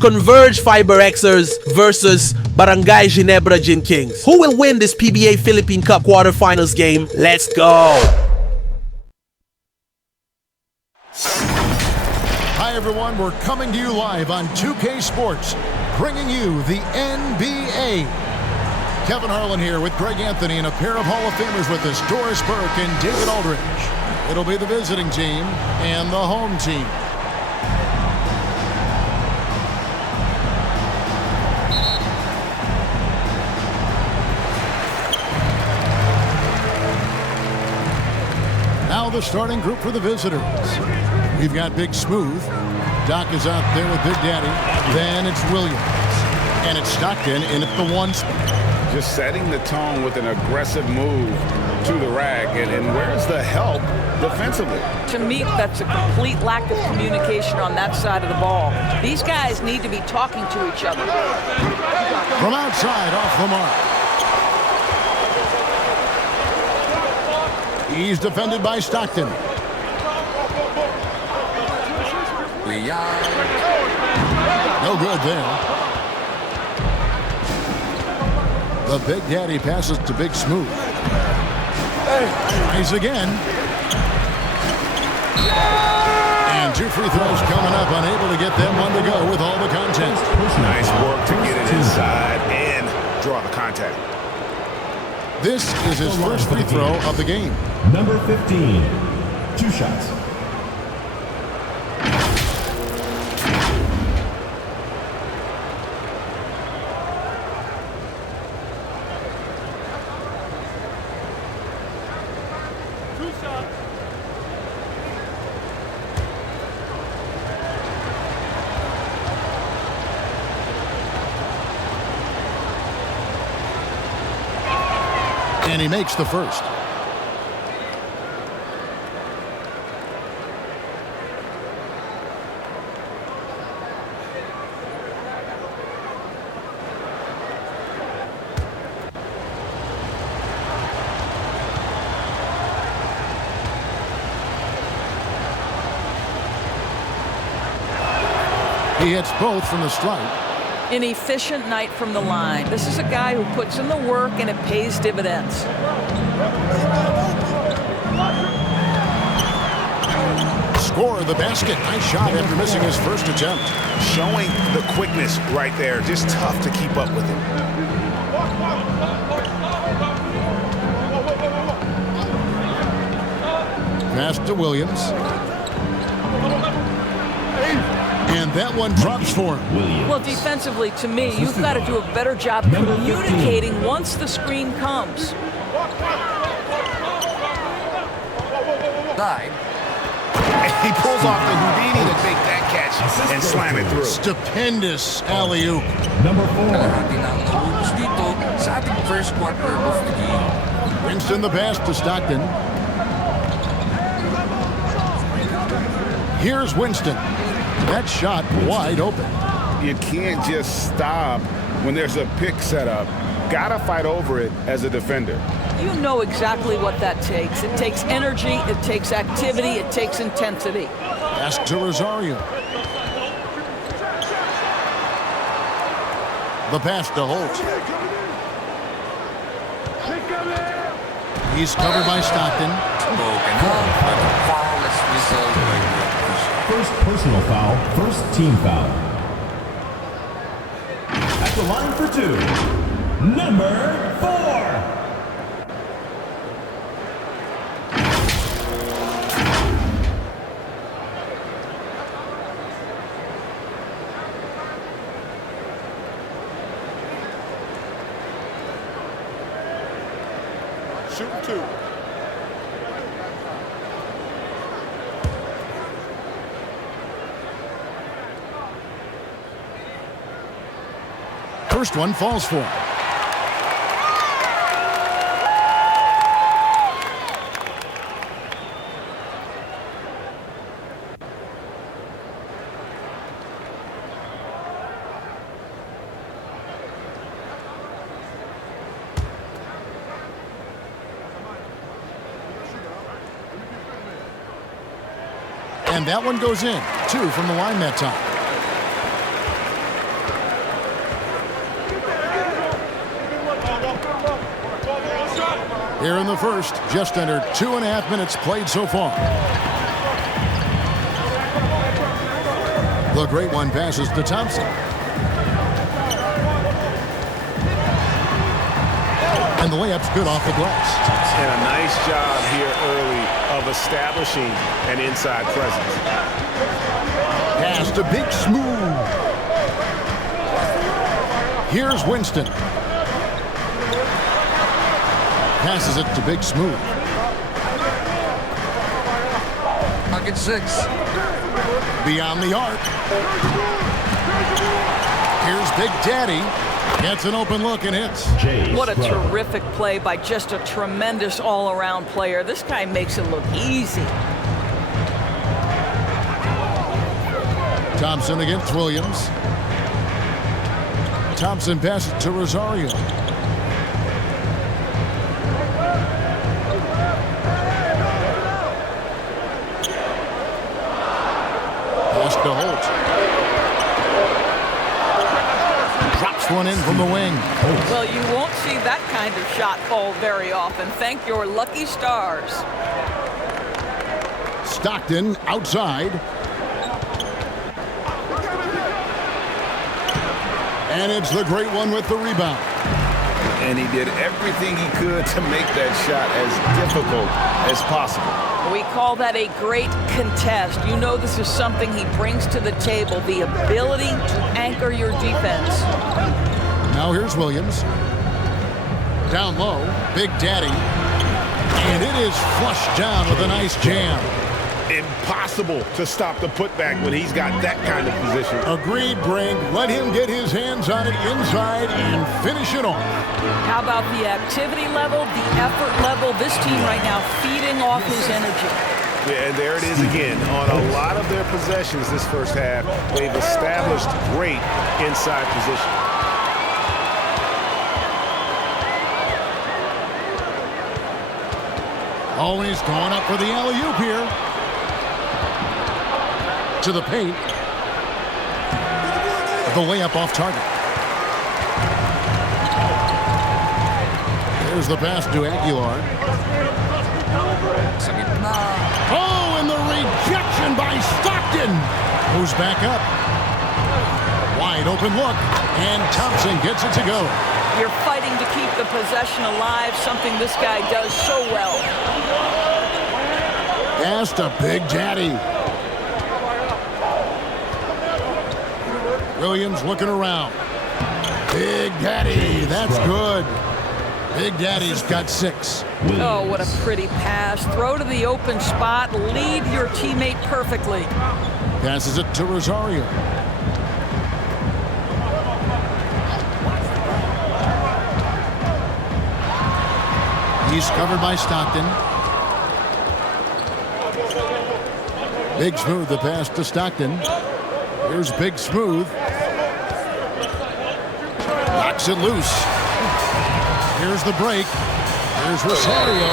CONVERGE FIBEREXERS versus Barangay Ginebra Gin Kings. Who will win this PBA Philippine Cup quarterfinals game? Let's go! Hi everyone, we're coming to you live on 2K Sports, bringing you the NBA. Kevin Harlan here with Greg Anthony and a pair of Hall of Famers with us, Doris Burke and David Aldridge. It'll be the visiting team and the home team. Now the starting group for the visitors. We've got Big Smooth. Doc is out there with Big Daddy. Then it's Williams. And it's Stockton in at the 1 spot. Just setting the tone with an aggressive move to the rack. And where's the help defensively? To me, that's a complete lack of communication on that side of the ball. These guys need to be talking to each other. From outside, off the mark. He's defended by Stockton. No good there. The Big Daddy passes to Big Smooth. Tries again. And 2 free throws coming up, unable to get them one to go with all the content. Nice work to get it inside and draw the contact. This is his first free throw of the game. Number 15, 2 shots. And he makes the first. He hits both from the stripe. An efficient night from the line. This is a guy who puts in the work and it pays dividends. Score the basket. Nice shot after missing his first attempt. Showing the quickness right there. Just tough to keep up with it. Pass to Williams. And that one drops for him. Well, defensively, to me, you've got to do a better job communicating once the screen comes. He pulls off the Houdini to take that catch and slam it through. Stupendous alley-oop. Number 4. Sa ating first quarter of the game. Winston the pass to Stockton. Here's Winston. That shot wide open. You can't just stop when there's a pick set up. Gotta fight over it as a defender. You know exactly what that takes. It takes energy, it takes activity, it takes intensity. Pass to Rosario. The pass to Holt. He's covered by Stockton. First personal foul, first team foul. At the line for 2, number 4. Shooting 2. First one falls for him. And that one goes in. 2 from the line that time. Here in the first, just under 2.5 minutes played so far. The great one passes to Thompson. And the layup's good off the glass. And a nice job here early of establishing an inside presence. Pass to Big Smooth. Here's Winston. Passes it to Big Smooth. Pocket 6. Beyond the arc. Here's Big Daddy. Gets an open look and hits. What a terrific play by just a tremendous all-around player. This guy makes it look easy. Thompson against Williams. Thompson passes to Rosario. Pass to Holt. Drops one in from the wing. Well, you won't see that kind of shot fall very often. Thank your lucky stars. Stockton outside. And it's the great one with the rebound. And he did everything he could to make that shot as difficult as possible. We call that a great contest. You know this is something he brings to the table, the ability to anchor your defense. Now here's Williams. Down low, Big Daddy. And it is flushed down with a nice jam. Impossible to stop the putback when he's got that kind of position. Agreed, Brink. Let him get his hands on it inside and finish it off. How about the activity level, the effort level? This team right now feeding off his energy. Yeah, and there it is again. On a lot of their possessions this first half, they've established great inside position. Always going up for the alley-oop here. To the paint. The layup off target. There's the pass to Aguilar. Oh, and the rejection by Stockton. Who's back up. Wide open look. And Thompson gets it to go. You're fighting to keep the possession alive, something this guy does so well. Pass to Big Daddy. Williams looking around. Big Daddy, that's good. Big Daddy's got 6. Oh, what a pretty pass. Throw to the open spot. Lead your teammate perfectly. Passes it to Rosario. He's covered by Stockton. Big Smooth, the pass to Stockton. Here's Big Smooth. Knocks it loose. Here's the break. Here's Rosario.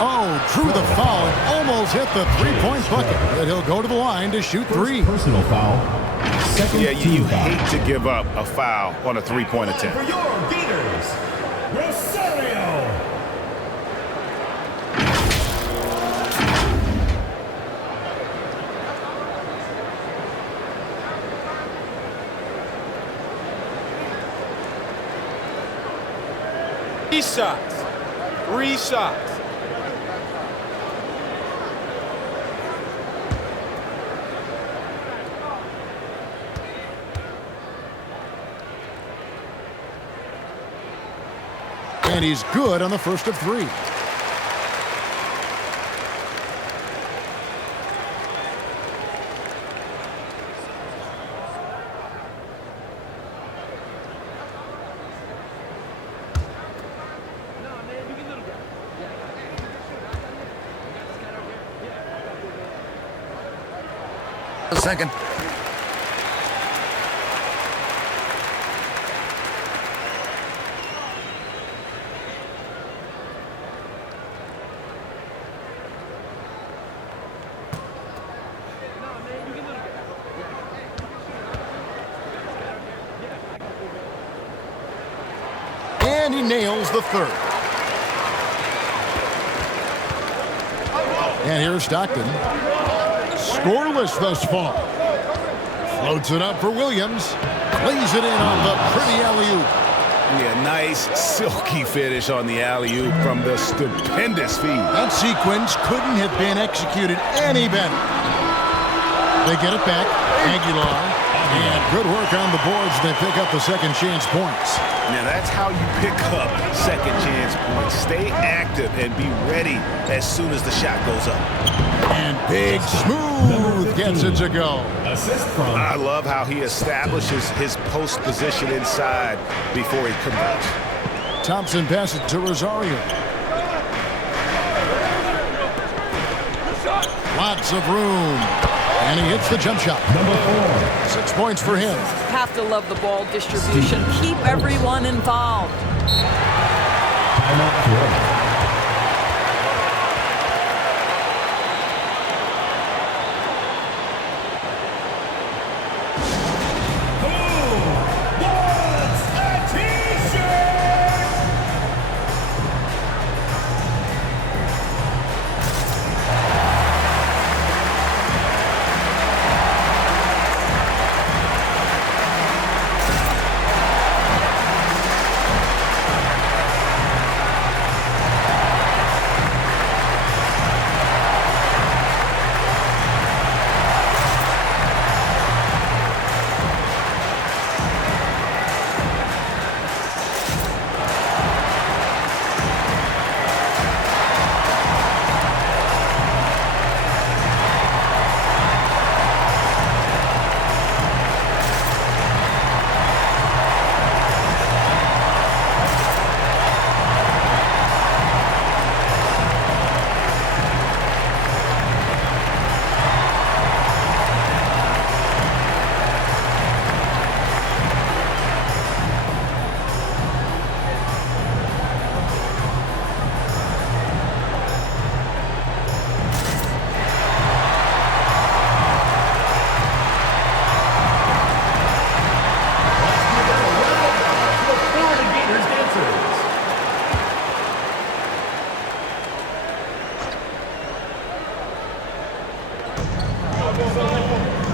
Oh, drew the foul and almost hit the three-point bucket. But he'll go to the line to shoot 3. Personal foul. Second Yeah, you team foul. hate to give up a foul on a three-point attempt. For your Gators, Rosario. Three shots. And he's good on the first of 3. Second. And he nails the third. And here's Stockton. Scoreless thus far. Floats it up for Williams. Lays it in on the pretty alley-oop. Yeah, nice silky finish on the alley-oop from the stupendous feed. That sequence couldn't have been executed any better. They get it back. Aguilar. And good work on the boards. They pick up the second chance points. Now that's how you pick up second chance points. Stay active and be ready as soon as the shot goes up. And Big Smooth gets it to go. Assist from. I love how he establishes his post position inside before he converts. Thompson passes to Rosario. Lots of room. And he hits the jump shot. Number 4. 6 points for him. Have to love the ball distribution. Keep everyone involved. Timeout 4.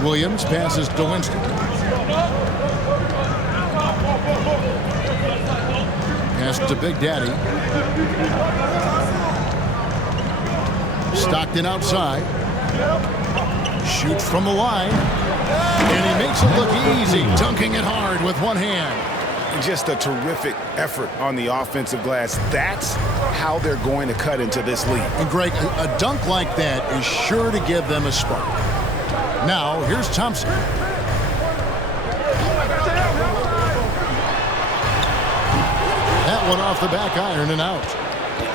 Williams passes to Winston. Pass to Big Daddy. Stockton outside. Shoots from the line. And he makes it look easy, dunking it hard with one hand. Just a terrific effort on the offensive glass. That's how they're going to cut into this lead. And Greg, a dunk like that is sure to give them a spark. Now, here's Thompson. That one off the back iron and out.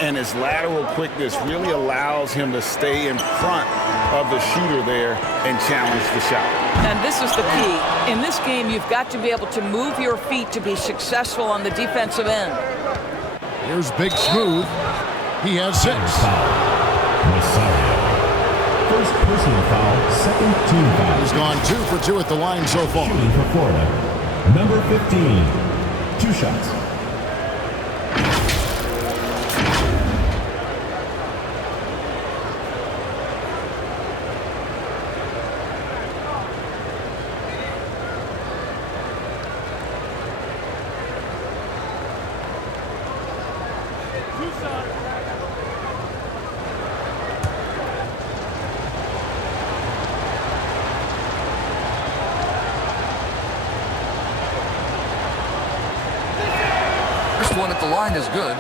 And his lateral quickness really allows him to stay in front of the shooter there and challenge the shot. And this is the key. In this game, you've got to be able to move your feet to be successful on the defensive end. Here's Big Smooth. He has 6. Rosario. First personal foul, second team foul. He's gone 2 for 2 at the line so far. Shooting for Florida. Number 15. 2 shots. One at the line is good.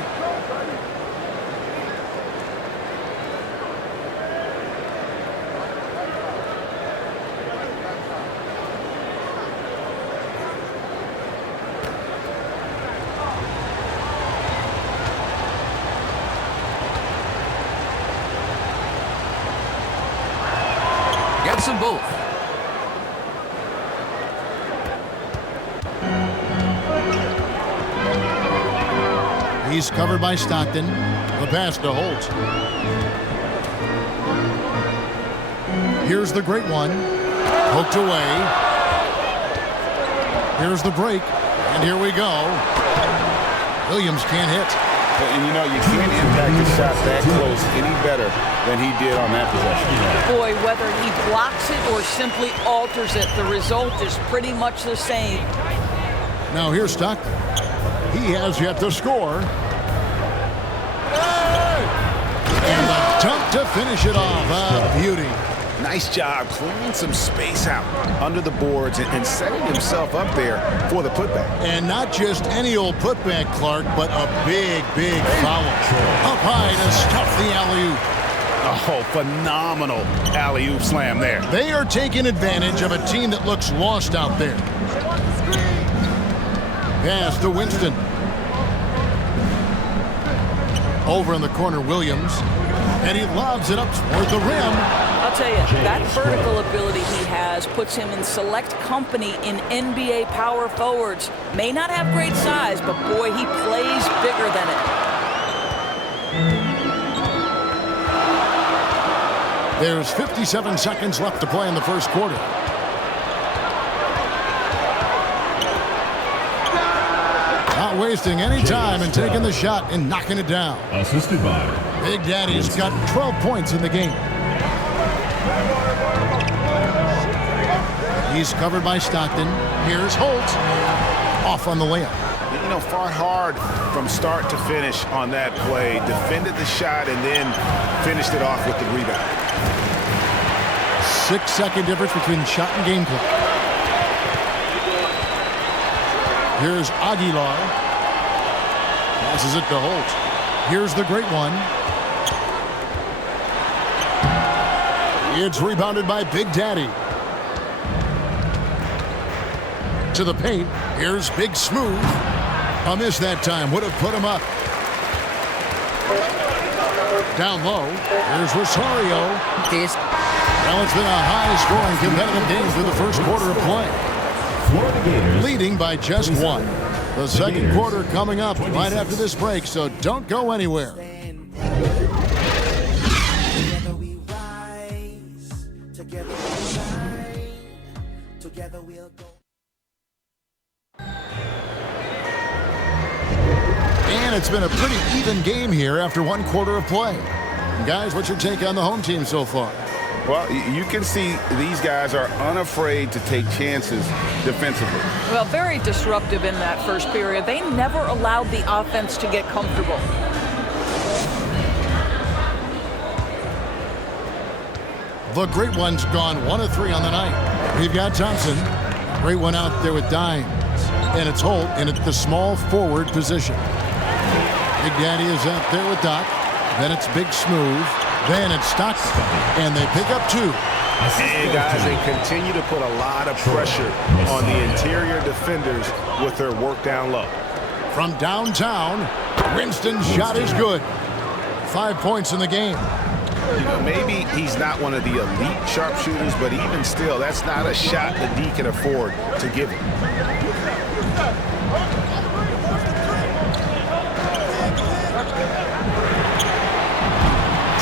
Gets them both. He's covered by Stockton. The pass to Holt. Here's the great one. Poked away. Here's the break. And here we go. Williams can't hit. And you know, you can't impact the shot that close any better than he did on that possession. Boy, whether he blocks it or simply alters it, the result is pretty much the same. Now here's Stockton. He has yet to score. And the dunk to finish it off. A beauty. Nice job clearing some space out under the boards and setting himself up there for the putback. And not just any old putback, Clark, but a big, big foul. Up high to stuff the alley-oop. Oh, phenomenal alley-oop slam there. They are taking advantage of a team that looks lost out there. Pass to Winston. Over in the corner, Williams. And he lobs it up toward the rim. I'll tell you, that vertical ability he has puts him in select company in NBA power forwards. May not have great size, but boy, he plays bigger than it. There's 57 seconds left to play in the first quarter. Not wasting any time and taking the shot and knocking it down. Assisted by Big Daddy's got 12 points in the game. He's covered by Stockton. Here's Holt. Off on the layup. You know, fought hard from start to finish on that play. Defended the shot and then finished it off with the rebound. 6-second difference between shot and game clock. Here's Aguilar. Passes it to Holt. Here's the great one. It's rebounded by Big Daddy. To the paint. Here's Big Smooth. A miss that time. Would have put him up. Down low. Here's Rosario. Well, it's been a high-scoring competitive game through the first quarter of play. Leading by just one. The second quarter coming up right after this break, so don't go anywhere. And it's been a pretty even game here after one quarter of play. Guys, what's your take on the home team so far? Well, you can see these guys are unafraid to take chances defensively. Well, very disruptive in that first period. They never allowed the offense to get comfortable. The great one's gone 1 of 3 on the night. We've got Thompson. Great one out there with Dimes. And it's Holt in at the small forward position. Big Daddy is out there with Doc. Then it's Big Smooth. Then it's Stockton. And they pick up 2. And guys, they continue to put a lot of pressure on the interior defenders with their work down low. From downtown, Winston's shot is good. 5 points in the game. You know, maybe he's not one of the elite sharpshooters, but even still, that's not a shot that D can afford to give him.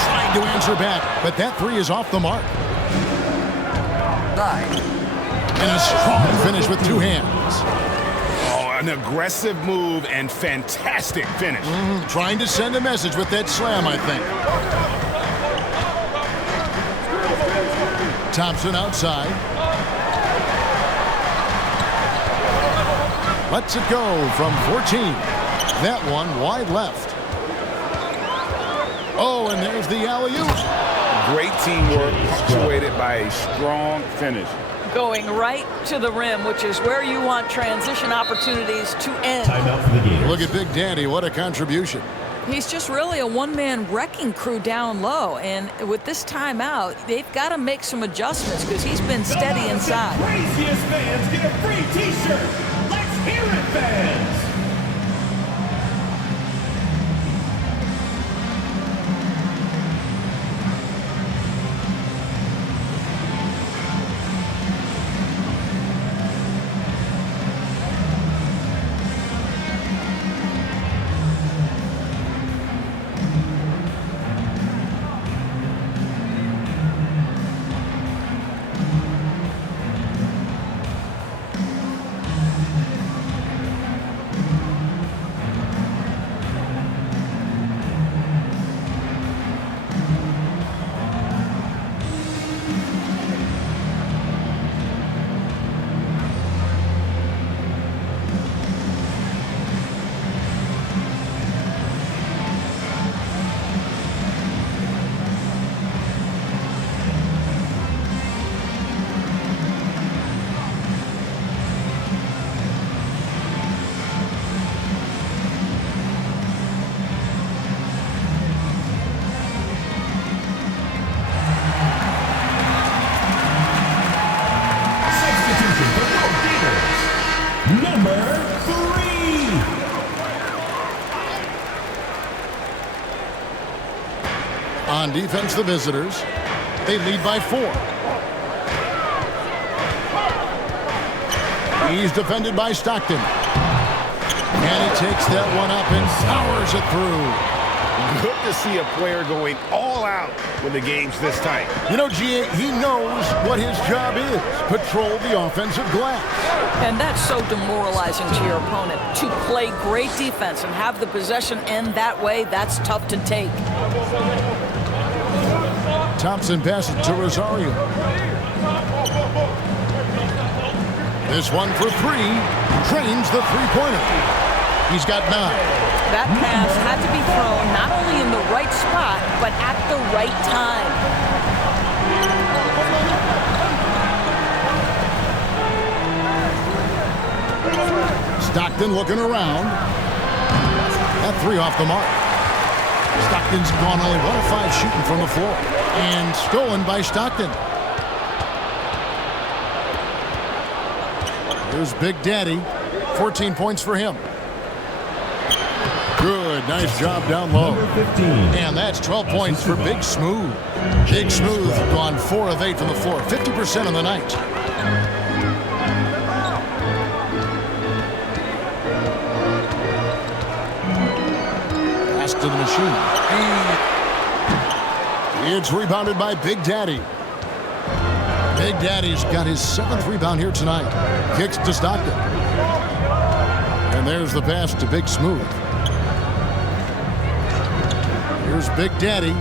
Trying to answer back, but that 3 is off the mark. 9. And a strong finish with 2 hands. Oh, an aggressive move and fantastic finish. Trying to send a message with that slam, I think. Thompson outside. Lets it go from 14. That one wide left. Oh, and there's the alley-oop. Great teamwork punctuated by a strong finish. Going right to the rim, which is where you want transition opportunities to end. Timeout for the game. Look at Big Daddy. What a contribution. He's just really a one-man wrecking crew down low, and with this timeout, they've got to make some adjustments because he's been steady inside. Craziest fans get a free T-shirt. Let's hear it, fans. On defense, the visitors. They lead by 4. He's defended by Stockton. And he takes that one up and powers it through. Good to see a player going all out when the game's this tight. You know, GA, he knows what his job is. Patrol the offensive glass. And that's so demoralizing to your opponent. To play great defense and have the possession end that way, that's tough to take. Thompson passes to Rosario. This one for 3. Drains the three-pointer. He's got 9. That pass had to be thrown not only in the right spot, but at the right time. Stockton looking around. That 3 off the mark. Stockton's gone only 1 of 5 shooting from the floor. And stolen by Stockton. Here's Big Daddy. 14 points for him. Good, nice job down low. And that's 12 points for Big Smooth. Big Smooth gone 4 of 8 from the floor. 50% on the night. Pass to the machine. It's rebounded by Big Daddy. Big Daddy's got his 7th rebound here tonight. Kicks to Stockton. And there's the pass to Big Smooth. Here's Big Daddy.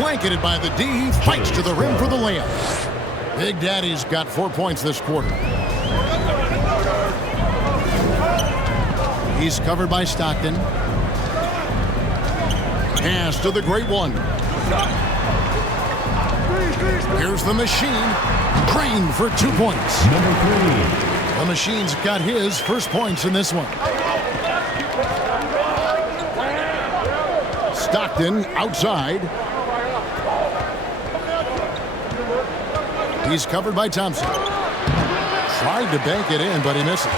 Blanketed by the D. He fights to the rim for the layup. Big Daddy's got 4 points this quarter. He's covered by Stockton. Pass to the great one. Here's the machine. Crane for 2 points. Number 3. The machine's got his first points in this one. Stockton outside. He's covered by Thompson. Tried to bank it in, but he misses.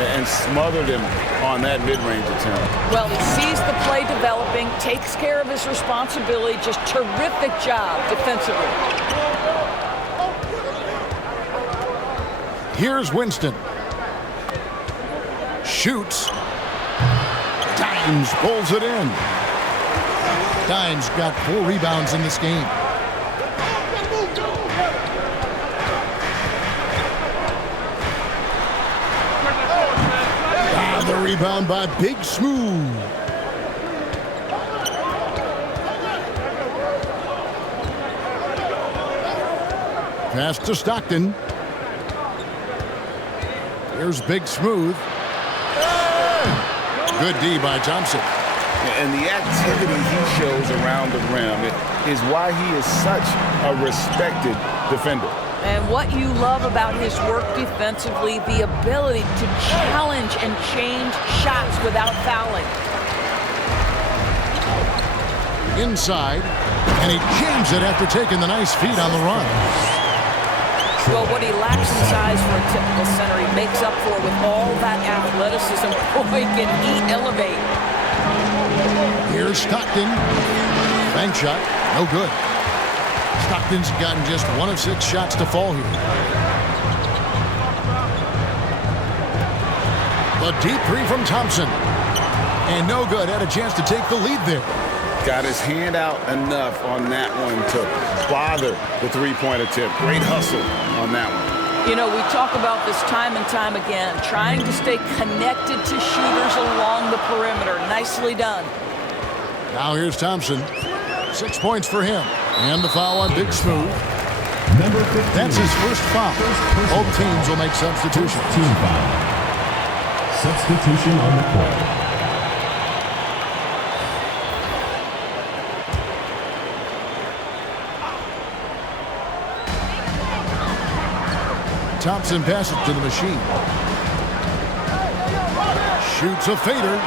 And smothered him on that mid-range attempt. Well, he sees the play developing, takes care of his responsibility. Just terrific job defensively. Here's Winston. Shoots. Dimes pulls it in. Dimes got 4 rebounds in this game. And the rebound by Big Smooth. Pass to Stockton. Here's Big Smooth. Good D by Thompson. And the activity he shows around the rim is why he is such a respected defender. And what you love about his work defensively, the ability to challenge and change shots without fouling. Inside, and he jams it after taking the nice feed on the run. Well, what he lacks in size for a typical center, he makes up for with all that athleticism. Boy, can he elevate. Here's Stockton. Bank shot, no good. Stockton's gotten just 1 of 6 shots to fall here. The deep 3 from Thompson. And no good, had a chance to take the lead there. Got his hand out enough on that one to bother the three-point attempt. Great hustle on that one. You know, we talk about this time and time again, trying to stay connected to shooters along the perimeter. Nicely done. Now here's Thompson. 6 points for him. And the foul on Big Smooth. Number 15. That's his first foul. Both teams will make substitutions. Team foul. Substitution on the court. Thompson passes to the machine. Shoots a fader.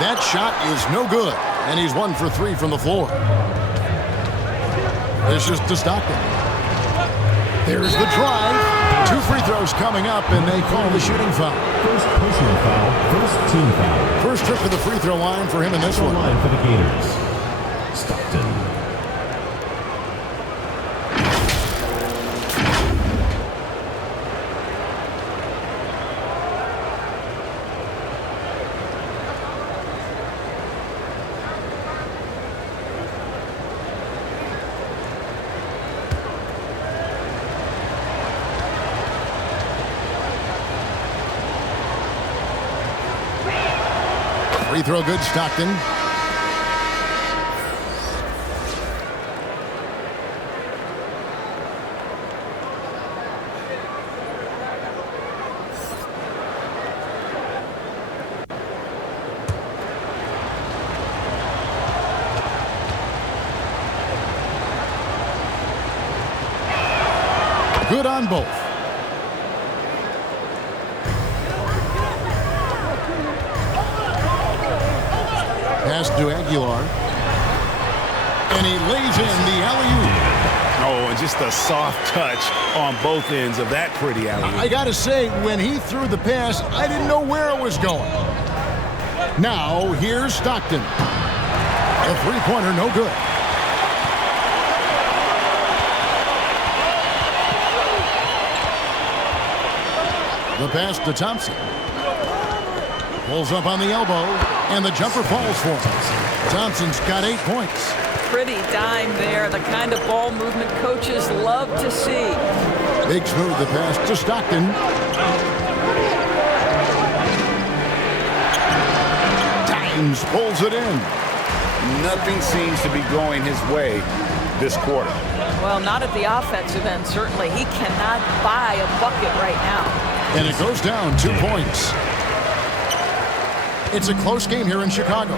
That shot is no good. And he's 1 for 3 from the floor. This is to Stockton. There's the drive. 2 free throws coming up, and they call the shooting foul. First personal foul, first team foul. First trip to the free throw line for him in this one. Line for the Gators. Stockton. Free throw good, Stockton. Good on both. Pass to Aguilar. And he lays in the alley-oop. Oh, and just a soft touch on both ends of that pretty alley-oop. I got to say, when he threw the pass, I didn't know where it was going. Now, here's Stockton. A three-pointer, no good. The pass to Thompson. Pulls up on the elbow, and the jumper falls for him. Thompson's got 8 points. Pretty dime there, the kind of ball movement coaches love to see. Big smooth the pass to Stockton. Dimes pulls it in. Nothing seems to be going his way this quarter. Well, not at the offensive end, certainly. He cannot buy a bucket right now. And it goes down 2 points. It's a close game here in Chicago.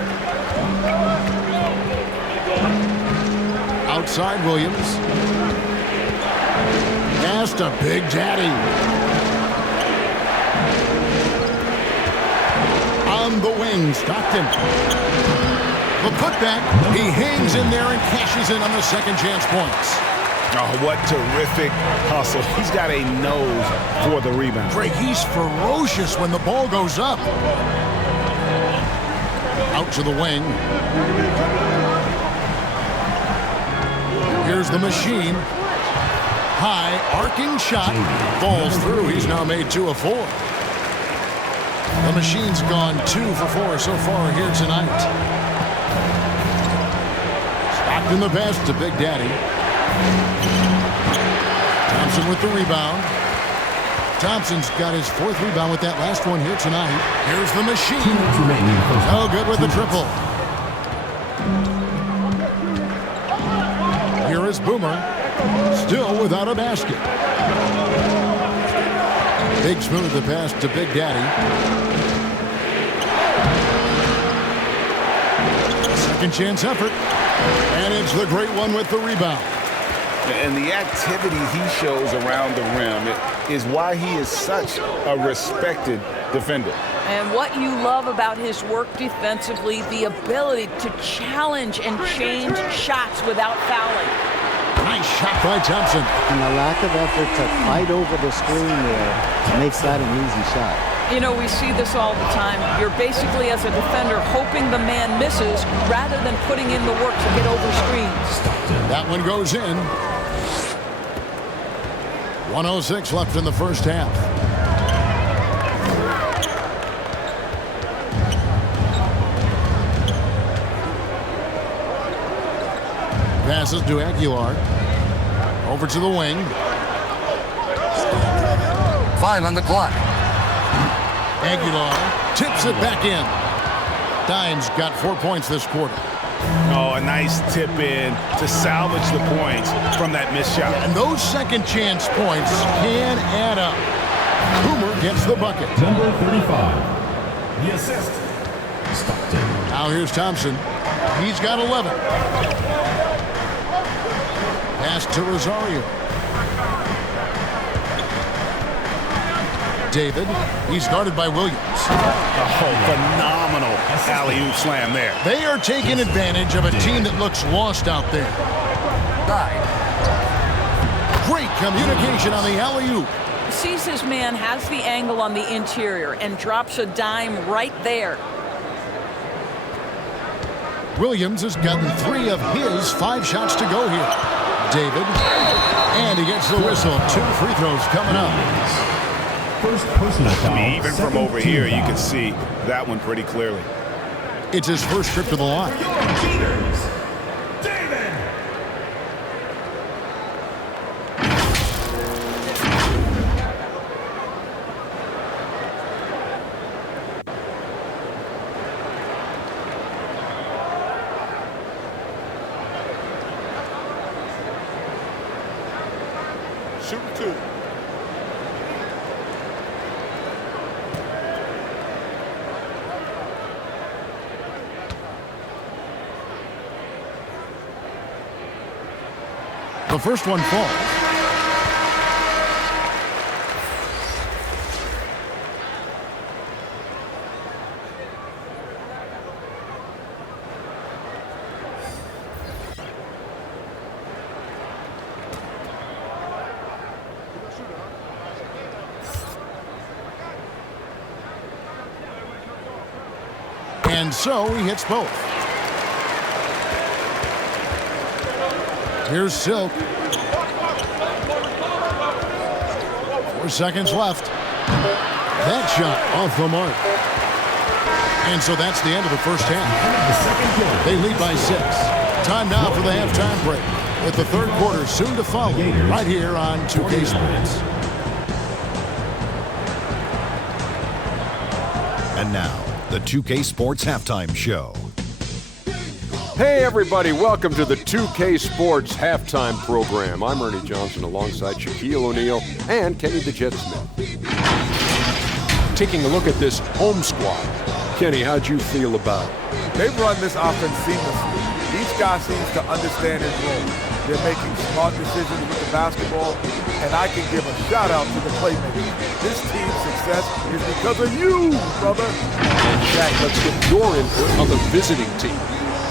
Outside Williams. Pass to Big Daddy. On the wing, Stockton. The putback. He hangs in there and cashes in on the second chance points. Oh, what terrific hustle. He's got a nose for the rebound. Greg, he's ferocious when the ball goes up. Out to the wing. Here's the machine. High, arcing shot. Falls through. He's now made 2 of 4. The machine's gone 2 for 4 so far here tonight. Stockton the pass to Big Daddy. Thompson with the rebound. Thompson's got his 4th rebound with that last one here tonight. Here's the machine. No good with the triple. Here is Boomer. Still without a basket. Big smooth the pass to Big Daddy. Second chance effort. And it's the great one with the rebound. And the activity he shows around the rim is why he is such a respected defender. And what you love about his work defensively, the ability to challenge and change shots without fouling. Nice shot by Thompson. And the lack of effort to fight over the screen there makes that an easy shot. You know, we see this all the time. You're basically, as a defender, hoping the man misses rather than putting in the work to get over screens. That one goes in. 1:06 left in the first half. Passes to Aguilar. Over to the wing. 5 on the clock. Aguilar tips it back in. Dimes got 4 points this quarter. Oh, a nice tip in to salvage the points from that missed shot. And those second chance points can add up. Boomer gets the bucket. Number 35. The assist. Stockton. Now here's Thompson. He's got 11. Pass to Rosario. David. He's guarded by Williams. Oh, phenomenal alley-oop slam there. They are taking advantage of a team that looks lost out there. 9. Great communication on the alley-oop. Sees his man, has the angle on the interior, and drops a dime right there. Williams has gotten 3 of his 5 shots to go here. David, and he gets the whistle. 2 free throws coming up. First personal foul. Even from over here, you can see that one pretty clearly. It's his first trip to the line. Shooting 2. The first one falls. And so he hits both. Here's Silk. 4 seconds left. That shot off the mark. And so that's the end of the first half. They lead by 6. Time now for the halftime break, with the third quarter soon to follow right here on 2K Sports. And now, the 2K Sports Halftime Show. Hey everybody, welcome to the 2K Sports Halftime Program. I'm Ernie Johnson alongside Shaquille O'Neal and Kenny the Jet Smith. Taking a look at this home squad. Kenny, how'd you feel about it? They've run this offense seamlessly. Each guy seems to understand his role. They're making smart decisions with the basketball, and I can give a shout out to the playmakers. This team's success is because of you, brother. Jack, let's get your input on the visiting team.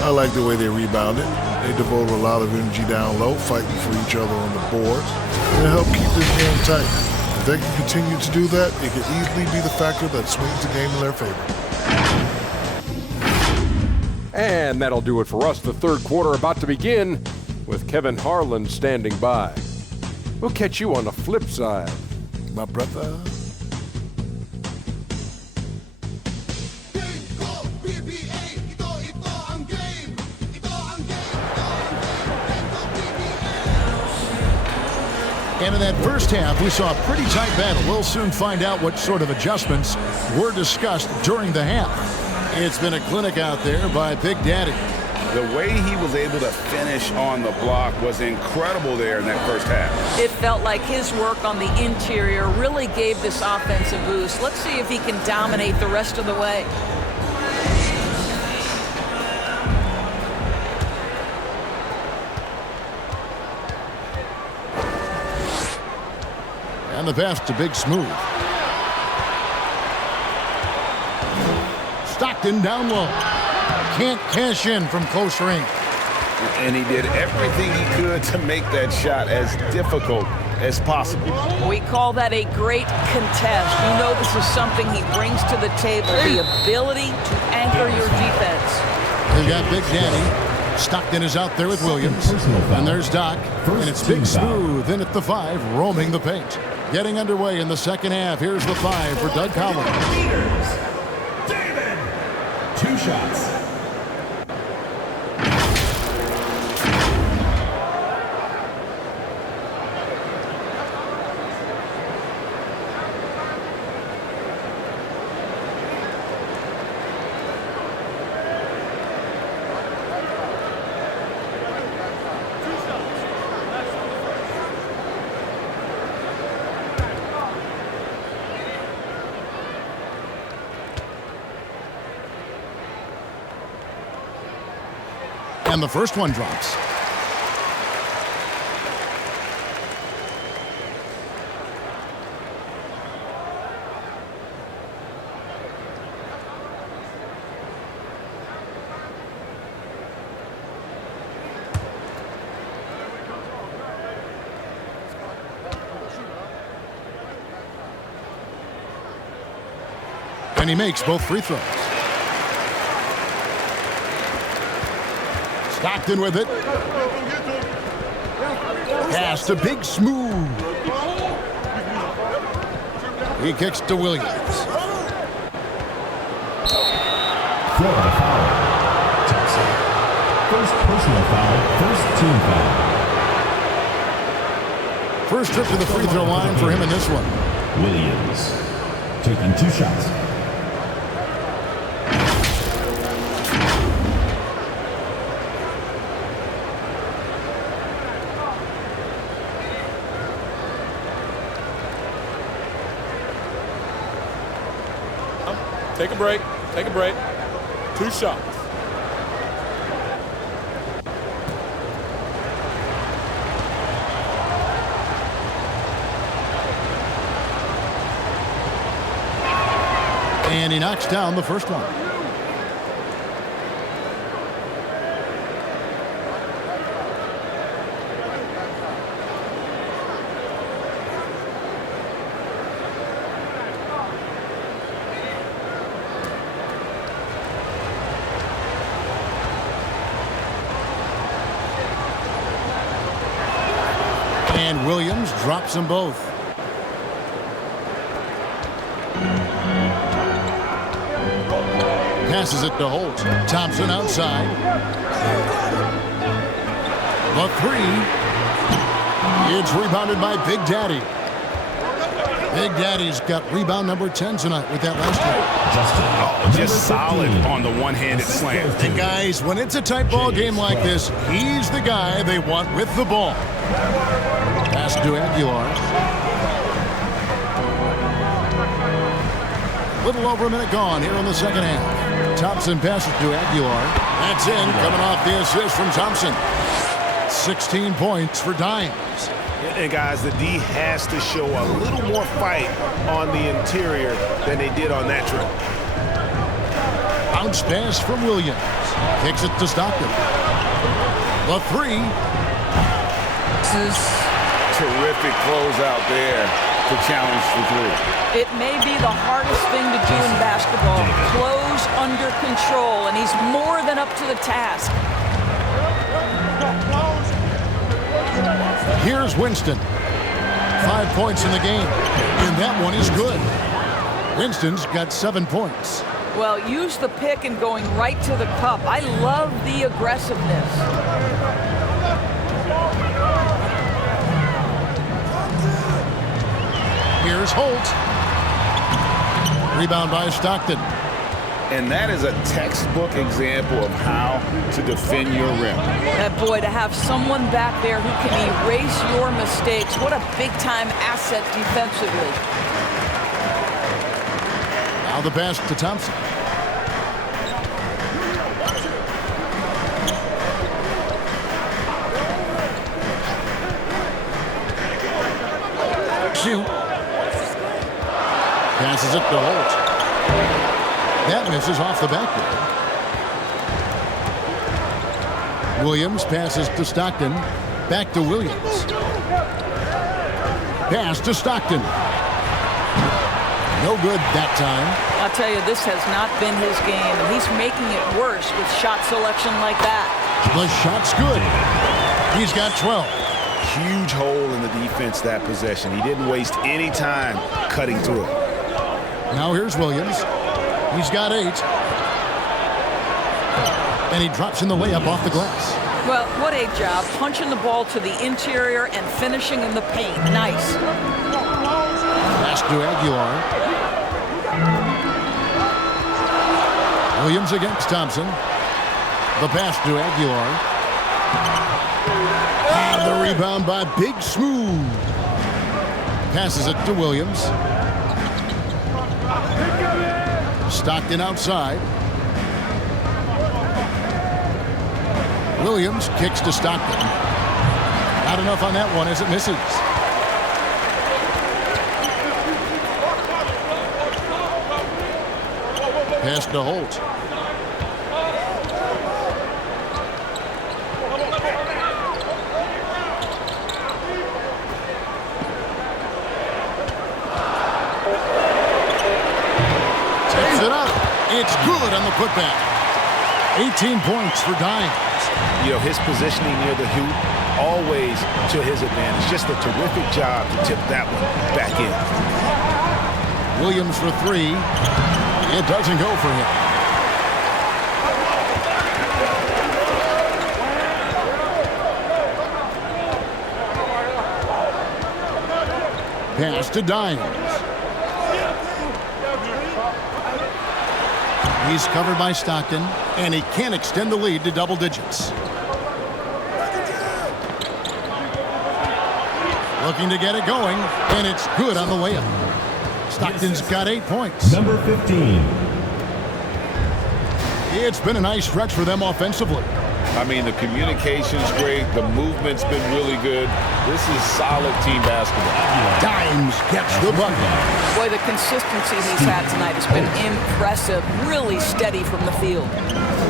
I like the way they rebounded. They devoted a lot of energy down low, fighting for each other on the boards, and it helped keep this game tight. If they can continue to do that, it could easily be the factor that swings the game in their favor. And that'll do it for us. The third quarter about to begin with Kevin Harlan standing by. We'll catch you on the flip side. My brother. And in that first half, we saw a pretty tight battle. We'll soon find out what sort of adjustments were discussed during the half. It's been a clinic out there by Big Daddy. The way he was able to finish on the block was incredible there in that first half. It felt like his work on the interior really gave this offense a boost. Let's see if he can dominate the rest of the way. And the pass to Big Smooth. Stockton down low. Can't cash in from close range. And he did everything he could to make that shot as difficult as possible. We call that a great contest. You know this is something he brings to the table, the ability to anchor your defense. They got Big Daddy. Stockton is out there with Williams. And there's Doc. And it's Big Smooth in at the 5, roaming the paint. Getting underway in the second half. Here's the 5 for Doug Collins. David, 2 shots. And the first one drops. And he makes both free throws. Stockton with it. Pass to Big Smooth. He kicks to Williams. Florida foul. Texas. First personal foul, first team foul. First trip to the free throw line for him in this one. Williams taking 2 shots. Take a break. Take a break. 2 shots. And he knocks down the first one. And Williams drops them both. Passes it to Holt. Thompson outside. The 3. It's rebounded by Big Daddy. Big Daddy's got rebound number 10 tonight with that last one. Just solid on the one-handed slam. And guys, when it's a tight ball game like this, he's the guy they want with the ball. Pass to Aguilar. Little over a minute gone here in the second half. Thompson passes to Aguilar. That's in, coming off the assist from Thompson. 16 points for Dimes. And guys, the D has to show a little more fight on the interior than they did on that trip. Bounce pass from Williams. Kicks it to Stockton. The 3. This is terrific close out there to challenge the 3. It may be the hardest thing to do in basketball. Close under control, and he's more than up to the task. Here's Winston. 5 points in the game. And that one is good. Winston's got 7 points. Well, use the pick and going right to the cup. I love the aggressiveness. Here's Holt. Rebound by Stockton. And that is a textbook example of how to defend your rim. That boy, to have someone back there who can erase your mistakes, what a big-time asset defensively. Now the pass to Thompson. Shoot. Passes it to Holt. That misses off the backboard. Williams passes to Stockton. Back to Williams. Pass to Stockton. No good that time. I'll tell you, this has not been his game, and he's making it worse with shot selection like that. The shot's good. He's got 12. Huge hole in the defense that possession. He didn't waste any time cutting through it. Now here's Williams. He's got 8. And he drops in the layup off the glass. Well, what a job. Punching the ball to the interior and finishing in the paint. Nice. Pass to Aguilar. Williams against Thompson. The pass to Aguilar. And the rebound by Big Smooth. Passes it to Williams. Stockton outside. Williams kicks to Stockton. Not enough on that one as it misses. Pass to Holt. it's good on the putback. 18 points for Dimes. You know, his positioning near the hoop, always to his advantage. Just a terrific job to tip that one back in. Williams for three. It doesn't go for him. Pass to Dimes. He's covered by Stockton, and he can't extend the lead to double digits. Looking to get it going, and it's good on the way up. Stockton's got 8 points. Number 15. It's been a nice stretch for them offensively. I mean, the communication's great. The movement's been really good. This is solid team basketball. Dimes gets the bucket. Boy, the consistency he's had tonight has been impressive. Really steady from the field.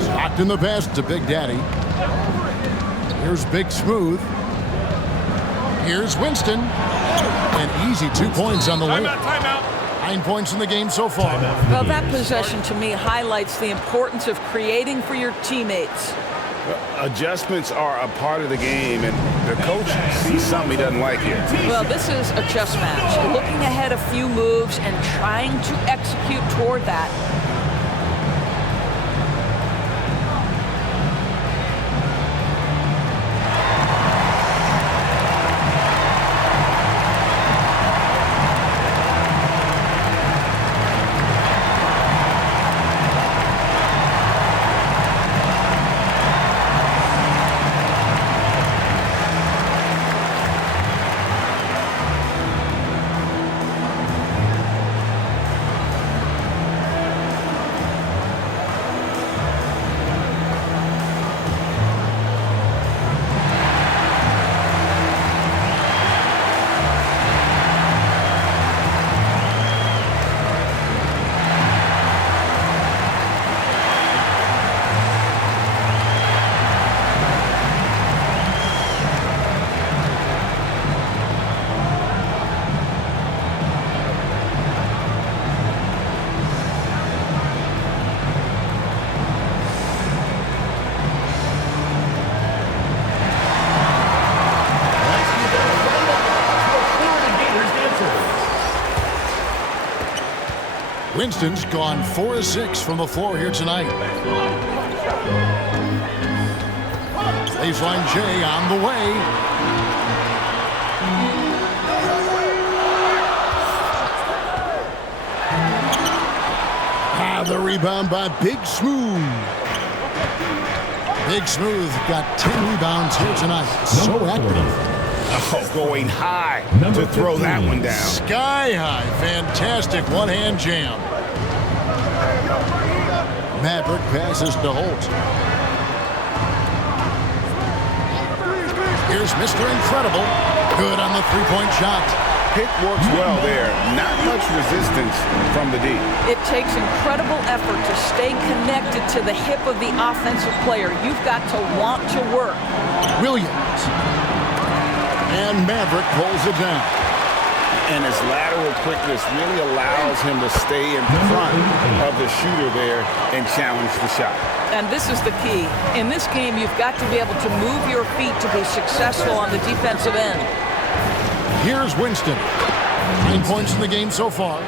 Stockton the pass to Big Daddy. Here's Big Smooth. Here's Winston. An easy 2 points on the way. Timeout. 9 points in the game so far. Well, that possession to me highlights the importance of creating for your teammates. Adjustments are a part of the game, and the coach sees something he doesn't like here. Well, this is a chess match. Looking ahead a few moves and trying to execute toward that. Winston's gone 4 of 6 from the floor here tonight. Baseline J on the way. The rebound by Big Smooth. Big Smooth got 10 rebounds here tonight. So active. Oh, going high to throw that one down. Sky high. Fantastic one-hand jam. Maverick passes to Holt. Here's Mr. Incredible. Good on the three-point shot. Pick works well there. Not much resistance from the D. It takes incredible effort to stay connected to the hip of the offensive player. You've got to want to work. Williams. And Maverick pulls it down. And his lateral quickness really allows him to stay in front of the shooter there and challenge the shot. And this is the key. In this game, you've got to be able to move your feet to be successful on the defensive end. Here's Winston. 9 points in the game so far.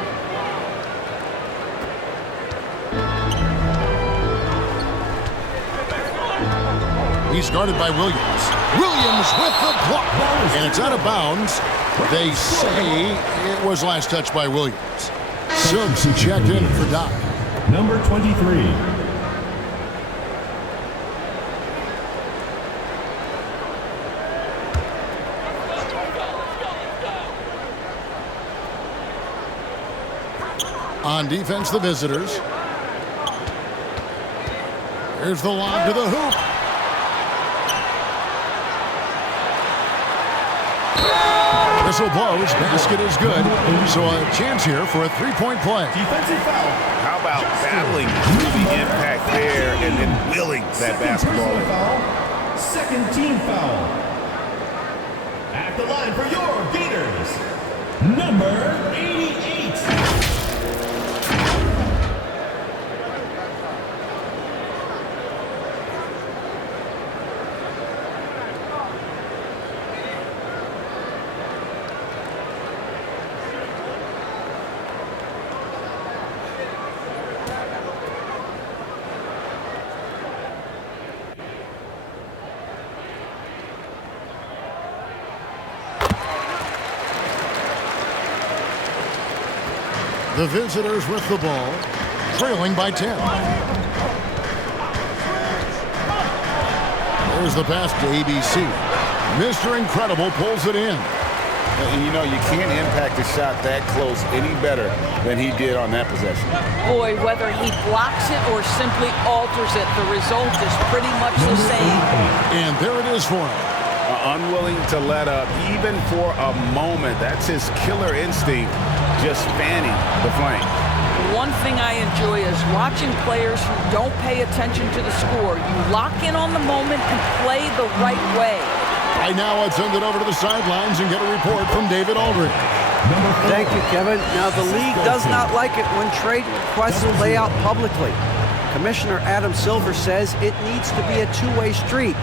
He's guarded by Williams. Williams with the block. And it's out of bounds. They say it was last touched by Williams. Suggs checked in for Doc. Number 23. On defense, the visitors. Here's the lob to the hoop. Whistle blows. Basket is good. So a chance here for a three-point play. Defensive foul. How about battling through the impact there and then willing that basketball? Foul. Second team foul. At the line for your Gators, number 88. The visitors with the ball, trailing by 10. There's the pass to ABC. Mr. Incredible pulls it in. And you know, you can't impact a shot that close any better than he did on that possession. Boy, whether he blocks it or simply alters it, the result is pretty much the same. And there it is for him. Unwilling to let up, even for a moment. That's his killer instinct, just fanning the flame. One thing I enjoy is watching players who don't pay attention to the score. You lock in on the moment and play the right way. Right now, I'd send it over to the sidelines and get a report from David Aldridge. Thank you, Kevin. Now, the league does not like it when trade requests are laid out publicly. Commissioner Adam Silver says it needs to be a two-way street.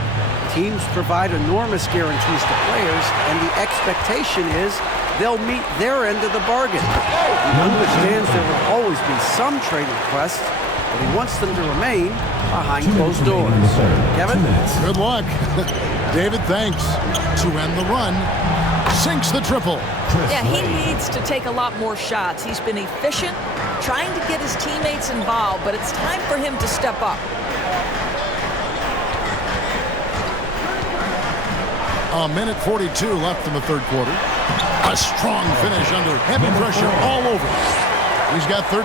Teams provide enormous guarantees to players, and the expectation is they'll meet their end of the bargain. He understands there will always be some trade requests, but he wants them to remain behind closed doors. Kevin? Good luck. David, thanks. To end the run, sinks the triple. Yeah, he needs to take a lot more shots. He's been efficient, trying to get his teammates involved, but it's time for him to step up. A minute 42 left in the third quarter. A strong finish under heavy pressure all over. He's got 13.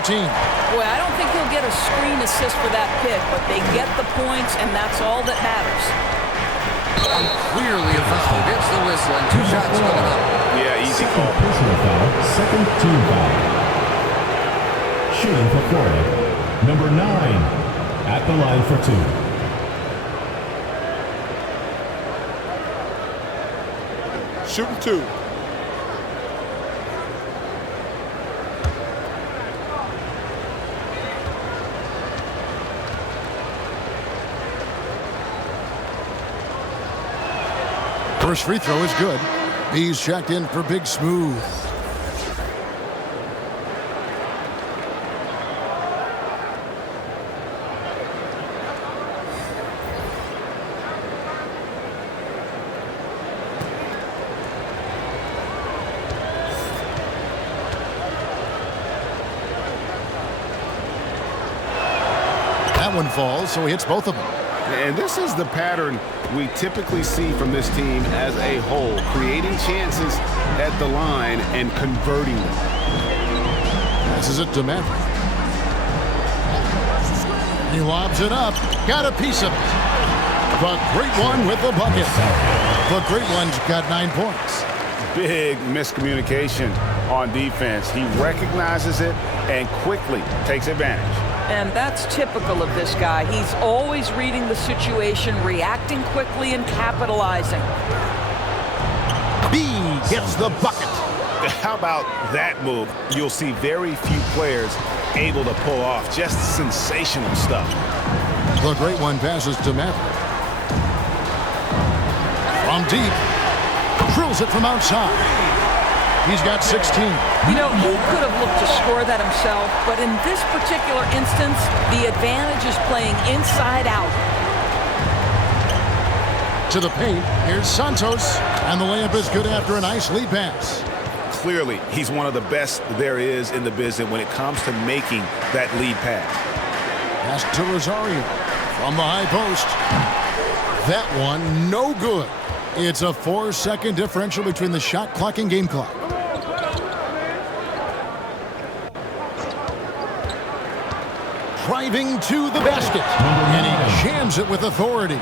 Boy, I don't think he'll get a screen assist for that pick, but they get the points, and that's all that matters. Clearly a foul. Gets the whistle and 2 shots coming up. Yeah, easy call. Personal foul, second team foul. Shooting for Florida, number 9 at the line for 2. Shooting 2. First free throw is good. He's checked in for Big Smooth. That one falls, so he hits both of them. And this is the pattern we typically see from this team as a whole, creating chances at the line and converting them. Passes it to Maverick. He lobs it up. Got a piece of it. The Great One with the bucket. The Great One's got 9 points. Big miscommunication on defense. He recognizes it and quickly takes advantage. And that's typical of this guy. He's always reading the situation, reacting quickly, and capitalizing. B gets the bucket. How about that move? You'll see very few players able to pull off just sensational stuff. The Great One passes to Maverick. From deep. Drills it from outside. He's got 16. You know, he could have looked to score that himself, but in this particular instance, the advantage is playing inside out. To the paint, here's Santos, and the layup is good after a nice lead pass. Clearly, he's one of the best there is in the business when it comes to making that lead pass. Pass to Rosario from the high post. That one, no good. It's a 4-second differential between the shot clock and game clock. Driving to the basket, and he jams it with authority.